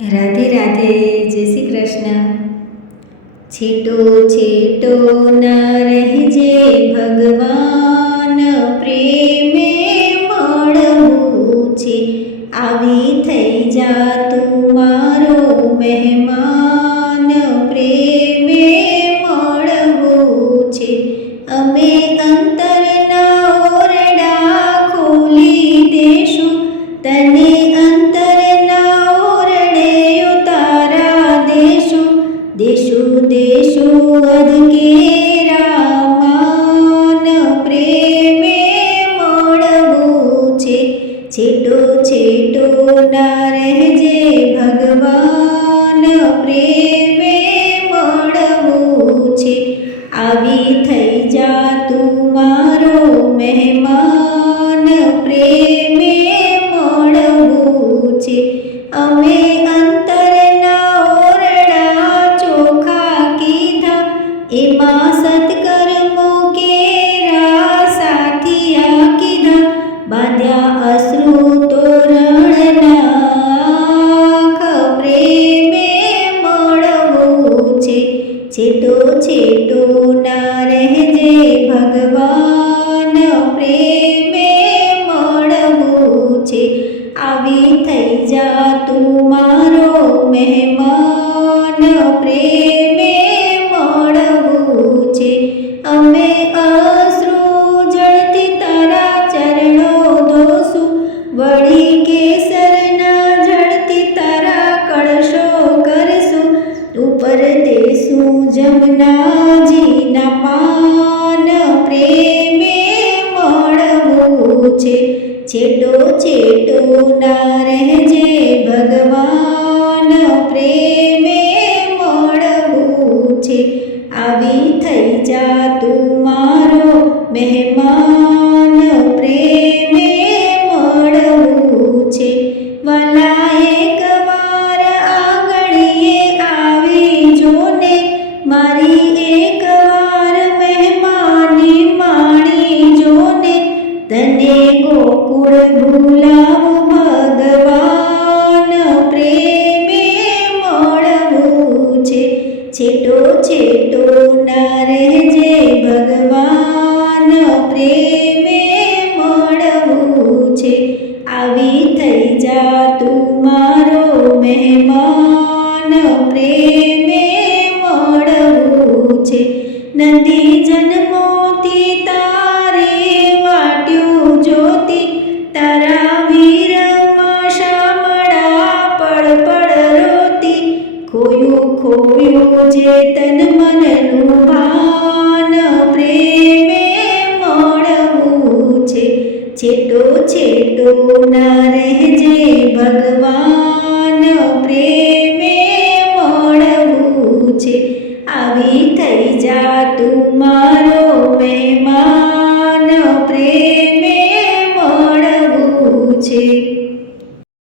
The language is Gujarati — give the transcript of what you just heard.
રાધે રાધે, જય શ્રી કૃષ્ણ. છેટો છેટો ના રહેજે ભગવાન, પ્રેમે મળવું છે. આવી થઈ જા તું મારો મહેમાન, પ્રેમે મળવું છે. અમે અંતરના ઓરડા ખોલી દેશું, તને અંતરના ઓરડે ઉતારા દેશું. દેશું દેશું અધકેરા માન, પ્રેમે મળવું છે. છેટો છેટો ના રહેજે ભગવાન, પ્રેમે મળવું છે. આવી થઈ જા તું મારો મહેમાન, પ્રેમે મળવું છે. અમે અંતરના ઓરડા ચોખા કીધા, એમાં સત્કર્મો કેરા સાથિયા કીધા. બાંધ્યા અશ્રુ તોરણના, પ્રેમે મળવું છે. છેટો છેટો ના રહેજે ભગવાન, પ્રેમે મળવું છે. આવી થઈ જા તું મારો મહેમાન, પ્રેમે મળવું છે. અમે અશ્રુ જળતી તારા ચરણો ધોશું, વળી કેસરના જળતી તારા કળશો કરશું. ઉપર દેશું જમનાજીના પાન, પ્રેમે મળવું છે. છેટો છેટો ના રહેજે ભગવાન, પ્રેમે મળવું છે. આવી થઈ જા તું મારો મહેમાન, પ્રેમે મળવું છે. વાલા એકવાર આંગણીએ આવી જોને, મારી એકવાર મહેમાની માણી જોને. તને ગોકુળ ભૂલાવું ભગવાન, પ્રેમે મળવું છે. છેટો છેટો ના રહેજે ભગવાન, પ્રેમે મળવું છે. આવી થઈ જા તું મારો મહેમાન, પ્રેમે મળવું છે. નદી જન્મોથી તારે વાટ્યું જ્યોતિ, તારા વીરમાં શામળા પળ પળ રોતી. ખોયું ખોયું જે તન મનનું ભાન, પ્રેમે મળવું છે. છેટો છેટો ના રહેજે ભગવાન.